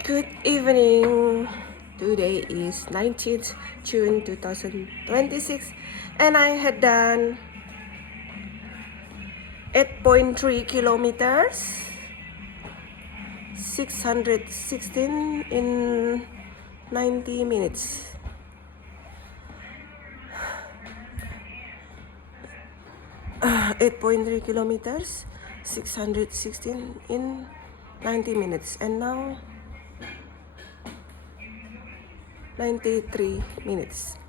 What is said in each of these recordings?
Good evening. Today is 19th June 2026 and I had done 8.3 kilometers, 616 in 90 minutes. Uh, 8.3 kilometers, 616 in 90 minutes, and now 93 minutes.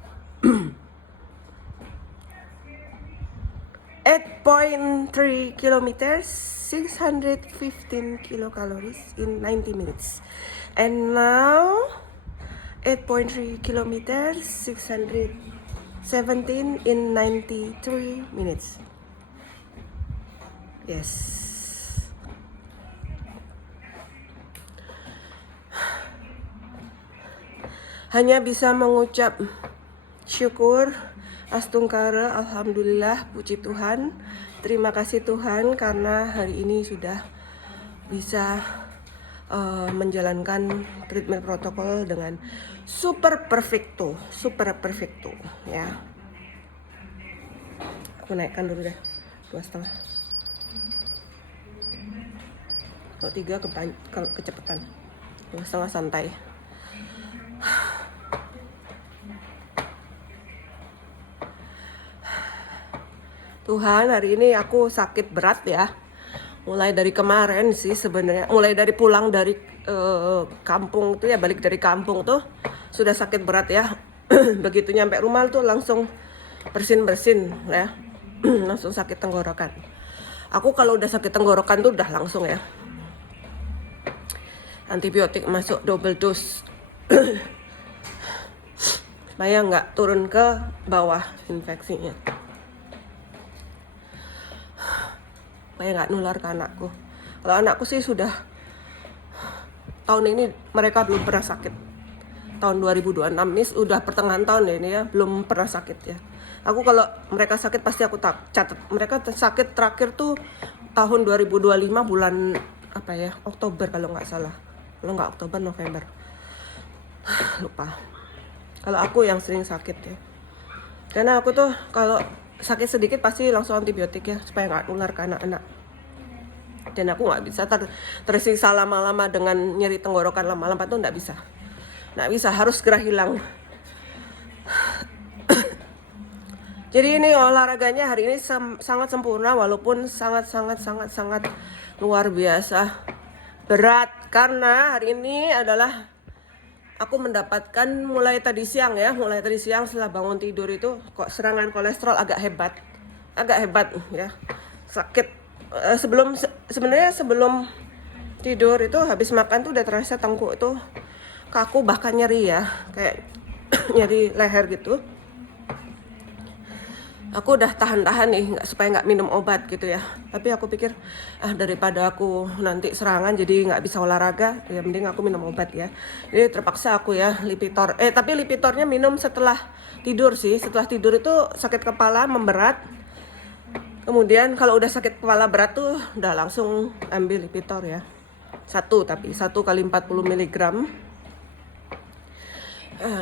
8.3 kilometers, 615 kilocalories in 90 minutes. And now 8.3 kilometers, 617 in 93 minutes. Yes. Hanya bisa mengucap syukur, astungkara, alhamdulillah, puji Tuhan. Terima kasih Tuhan karena hari ini sudah bisa menjalankan treatment protokol dengan super perfecto ya. Aku naikkan dulu deh 2,5. Kalau 3 kecepatan, 2,5 santai. Tuhan, hari ini aku sakit berat ya. Mulai dari kemarin sih sebenarnya, mulai dari pulang dari kampung tuh ya, balik dari kampung tuh sudah sakit berat ya. Begitu nyampe rumah tuh langsung bersin ya. Langsung sakit tenggorokan. Aku kalau udah sakit tenggorokan tuh udah langsung ya. Antibiotik masuk double dose. Supaya nggak turun ke bawah infeksinya. Supaya nggak nular ke anakku. Kalau anakku sih sudah tahun ini mereka belum pernah sakit. Tahun 2026 ini udah pertengahan tahun ya ini ya, belum pernah sakit ya. Aku kalau mereka sakit pasti aku catat. Mereka sakit terakhir tuh tahun 2025 bulan apa ya, Oktober kalau nggak salah. Kalau nggak Oktober, November. Lupa. Kalau aku yang sering sakit ya. Karena aku tuh kalau sakit sedikit pasti langsung antibiotik ya, supaya nggak nular ke anak-anak. Dan aku nggak bisa tersiksa lama-lama dengan nyeri tenggorokan lama-lama tuh nggak bisa. Nggak bisa, harus segera hilang. Jadi ini olahraganya hari ini sangat sempurna walaupun sangat luar biasa berat. Karena hari ini adalah aku mendapatkan mulai tadi siang setelah bangun tidur itu kok serangan kolesterol agak hebat ya, sakit. Sebenarnya sebelum tidur itu habis makan tuh udah terasa tengkuk itu kaku, bahkan nyeri ya, kayak nyeri leher gitu. Aku udah tahan-tahan nih supaya nggak minum obat gitu ya. Tapi aku pikir daripada aku nanti serangan jadi nggak bisa olahraga, ya mending aku minum obat ya. Jadi terpaksa aku ya Lipitor. Tapi Lipitornya minum setelah tidur sih. Setelah tidur itu sakit kepala memberat. Kemudian kalau udah sakit kepala berat tuh udah langsung ambil Lipitor ya. Satu kali 40 mg.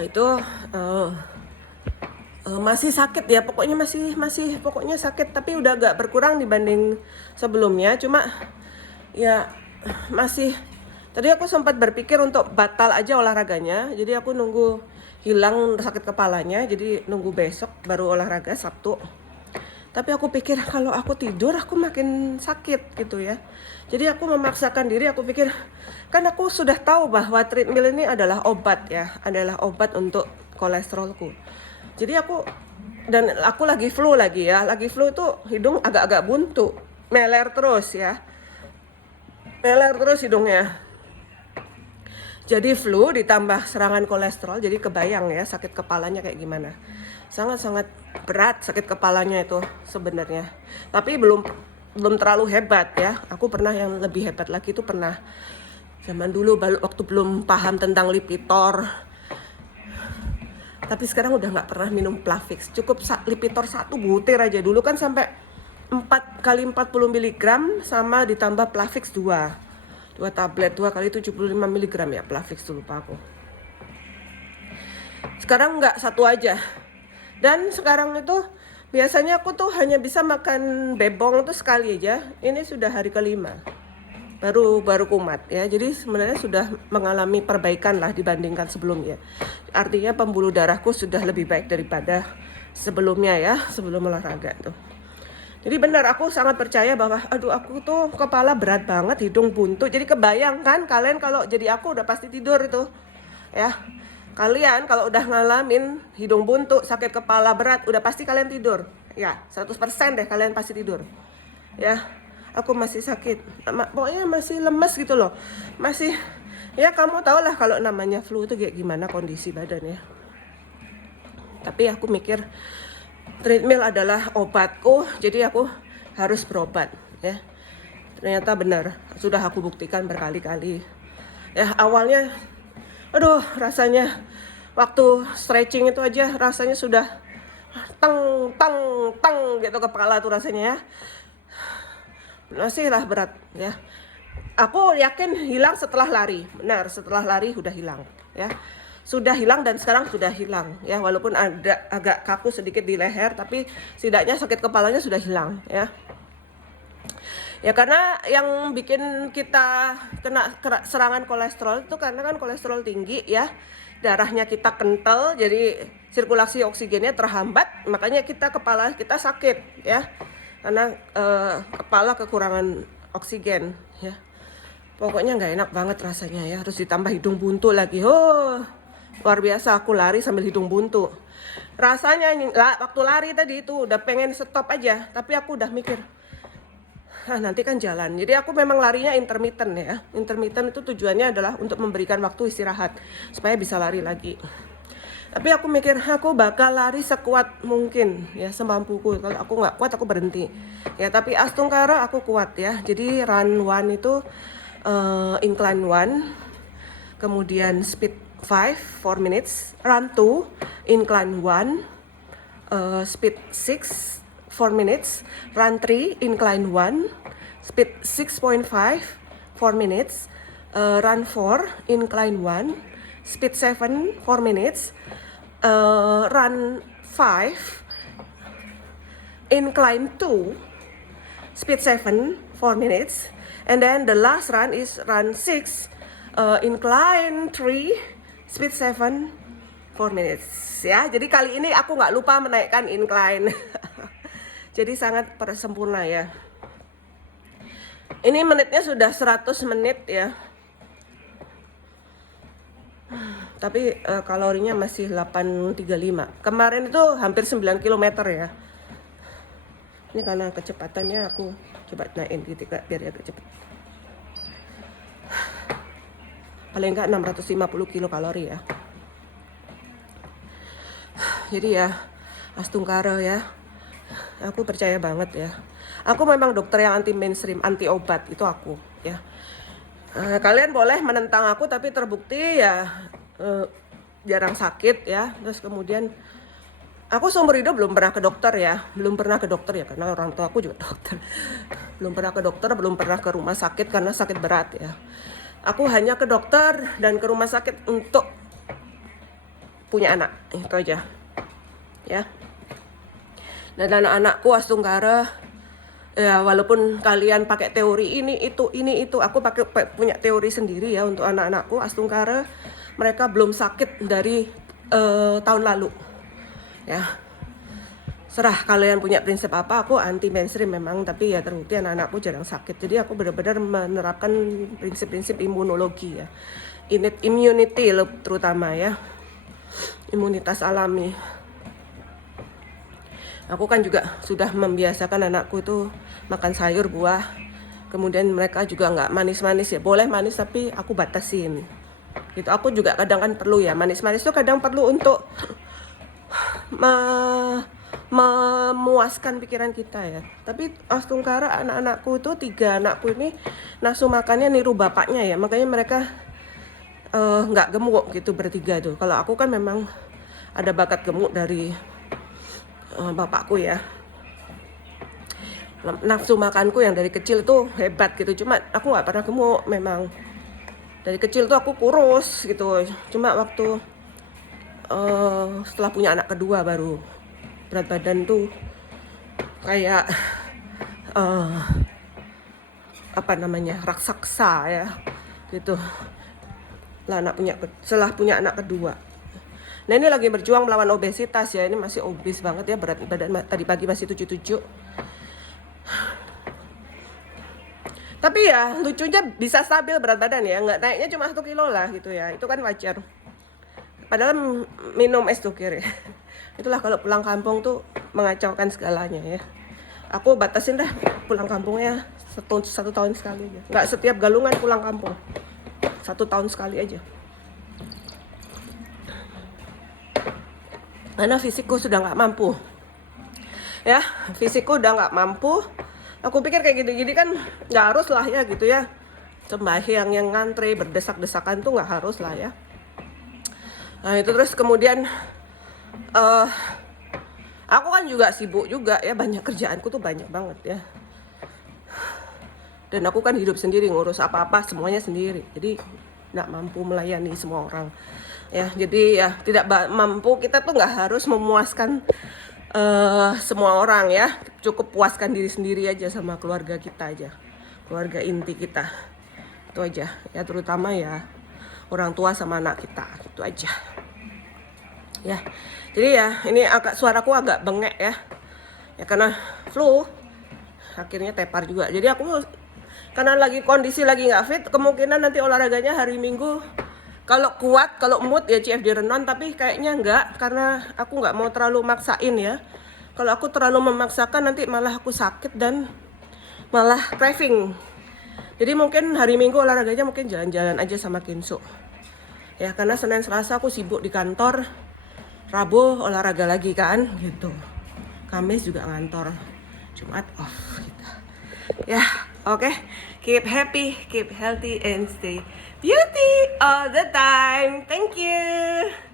Itu masih sakit ya, pokoknya masih pokoknya sakit, tapi udah agak berkurang dibanding sebelumnya. Cuma ya masih, tadi aku sempat berpikir untuk batal aja olahraganya, jadi aku nunggu hilang sakit kepalanya, jadi nunggu besok baru olahraga Sabtu. Tapi aku pikir kalau aku tidur aku makin sakit gitu ya. Jadi aku memaksakan diri, aku pikir kan aku sudah tahu bahwa treadmill ini adalah obat ya, adalah obat untuk kolesterolku. Jadi aku lagi flu itu hidung agak-agak buntu, meler terus hidungnya. Jadi flu ditambah serangan kolesterol, jadi kebayang ya sakit kepalanya kayak gimana. Sangat berat sakit kepalanya itu sebenarnya. Tapi belum terlalu hebat ya. Aku pernah yang lebih hebat lagi, itu pernah zaman dulu waktu belum paham tentang Lipitor. Tapi sekarang udah nggak pernah minum Plavix. Cukup Lipitor 1 butir aja. Dulu kan sampai 4 kali 40 mg sama ditambah Plavix 2. 2 tablet 2 kali 75 mg ya Plavix tuh, lupa aku. Sekarang enggak, 1 aja. Dan sekarang itu biasanya aku tuh hanya bisa makan bebong tuh sekali aja. Ini sudah hari kelima. Baru kumat ya. Jadi sebenarnya sudah mengalami perbaikan lah dibandingkan sebelumnya. Artinya pembuluh darahku sudah lebih baik daripada sebelumnya ya, sebelum olahraga tuh. Jadi benar, aku sangat percaya bahwa aduh aku tuh kepala berat banget, hidung buntu. Jadi kebayang kan kalian kalau jadi aku udah pasti tidur itu. Ya. Kalian kalau udah ngalamin hidung buntu, sakit kepala berat, udah pasti kalian tidur. Ya, 100% deh kalian pasti tidur. Ya. Aku masih sakit. Pokoknya masih lemes gitu loh. Masih ya kamu tau lah kalau namanya flu itu kayak gimana kondisi badannya. Tapi aku mikir treadmill adalah obatku, jadi aku harus berobat ya. Ternyata benar, sudah aku buktikan berkali-kali. Ya awalnya, aduh rasanya waktu stretching itu aja rasanya sudah teng gitu kepala tuh rasanya ya. Masih lah berat ya. Aku yakin hilang setelah lari, benar setelah lari udah hilang ya. Sudah hilang dan sekarang sudah hilang ya, walaupun ada agak kaku sedikit di leher tapi setidaknya sakit kepalanya sudah hilang ya. Ya karena yang bikin kita kena serangan kolesterol itu karena kan kolesterol tinggi ya. Darahnya kita kental jadi sirkulasi oksigennya terhambat, makanya kepala kita sakit ya. Karena kepala kekurangan oksigen ya. Pokoknya nggak enak banget rasanya ya, harus ditambah hidung buntu lagi. Oh, luar biasa, aku lari sambil hidung buntu. Rasanya waktu lari tadi itu udah pengen stop aja, tapi aku udah mikir, nanti kan jalan. Jadi aku memang larinya intermittent ya. Intermittent itu tujuannya adalah untuk memberikan waktu istirahat, supaya bisa lari lagi. Tapi aku mikir, aku bakal lari sekuat mungkin ya, semampuku. Kalau aku nggak kuat, aku berhenti. Ya, tapi Astungkara aku kuat ya. Jadi run 1 itu incline 1, kemudian speed 4 minutes, run 2, incline 1, speed 6, 4 minutes, run 3, incline 1, speed 6.5, 4 minutes, run 4, incline 1, speed 7, 4 minutes, run 5, incline 2, speed 7, 4 minutes, and then the last run is run 6, incline 3, speed 7, 4 minutes ya. Jadi kali ini aku nggak lupa menaikkan incline. Jadi sangat sempurna ya. Ini menitnya sudah 100 menit ya. Tapi kalorinya masih 835. Kemarin itu hampir 9 km ya. Ini karena kecepatannya aku coba naikin gitu biar agak cepat. Paling enggak 650 kilokalori ya. Jadi ya Astungkara ya, aku percaya banget ya. Aku memang dokter yang anti mainstream, anti obat, itu aku ya. Kalian boleh menentang aku tapi terbukti ya jarang sakit ya. Terus kemudian aku seumur hidup belum pernah ke dokter ya. Belum pernah ke dokter ya karena orang tua aku juga dokter. Belum pernah ke dokter, belum pernah ke rumah sakit karena sakit berat ya. Aku hanya ke dokter dan ke rumah sakit untuk punya anak, itu aja ya. Dan anak-anakku Astungkara ya, walaupun kalian pakai teori ini itu, aku punya teori sendiri ya untuk anak-anakku Astungkara. Mereka belum sakit dari tahun lalu ya. Serah kalian punya prinsip apa, aku anti mainstream memang, tapi ya terbukti anak-anakku jarang sakit. Jadi aku benar-benar menerapkan prinsip-prinsip imunologi ya, innate immunity terutama ya, imunitas alami. Aku kan juga sudah membiasakan anakku itu makan sayur, buah. Kemudian mereka juga nggak manis-manis ya. Boleh manis tapi aku batasin. Gitu. Aku juga kadang kan perlu ya. Manis-manis itu kadang perlu untuk memuaskan pikiran kita ya. Tapi Astungkara anak-anakku itu 3 anakku ini nafsu makannya niru bapaknya ya. Makanya mereka nggak gemuk gitu bertiga tuh. Kalau aku kan memang ada bakat gemuk dari bapakku ya. nafsu makanku yang dari kecil tuh hebat gitu, cuma aku nggak pernah gemuk. Memang dari kecil tuh aku kurus gitu, cuma waktu setelah punya anak kedua baru berat badan tuh kayak apa namanya, raksasa ya gitu lah. Setelah punya anak kedua, nah ini lagi berjuang melawan obesitas ya. Ini masih obes banget ya, berat badan tadi pagi masih 77. Tapi ya lucunya bisa stabil berat badan ya, nggak naiknya cuma 1 kilo lah gitu ya, itu kan wajar. Padahal minum es tukir ya. Itulah kalau pulang kampung tuh mengacaukan segalanya ya. Aku batasin dah pulang kampungnya satu tahun sekali aja. Nggak setiap galungan pulang kampung, 1 tahun sekali aja. Karena fisikku sudah nggak mampu. Ya, fisikku udah nggak mampu. Aku pikir kayak gini-gini kan nggak harus lah ya gitu ya. Sembahyang yang ngantri berdesak-desakan tuh nggak harus lah ya. Nah itu terus kemudian aku kan juga sibuk juga ya, banyak kerjaanku tuh banyak banget ya. Dan aku kan hidup sendiri, ngurus apa-apa semuanya sendiri. Jadi nggak mampu melayani semua orang. Ya, jadi ya tidak mampu, kita tuh nggak harus memuaskan semua orang ya. Cukup puaskan diri sendiri aja sama keluarga kita aja, keluarga inti kita. Itu aja ya, terutama ya orang tua sama anak kita, itu aja ya. Jadi ya ini suaraku agak bengek ya karena flu, akhirnya tepar juga. Jadi aku karena lagi kondisi lagi nggak fit, kemungkinan nanti olahraganya hari Minggu kalau kuat, kalau mood ya CFD Renon, tapi kayaknya enggak karena aku nggak mau terlalu maksain ya. Kalau aku terlalu memaksakan nanti malah aku sakit dan malah craving. Jadi mungkin hari Minggu olahraganya mungkin jalan-jalan aja sama Kinsu. Ya karena Senin Selasa aku sibuk di kantor, Rabu olahraga lagi kan gitu. Kamis juga ngantor, Jumat off gitu. Ya, oke. Keep happy, keep healthy and stay beauty all the time. Thank you.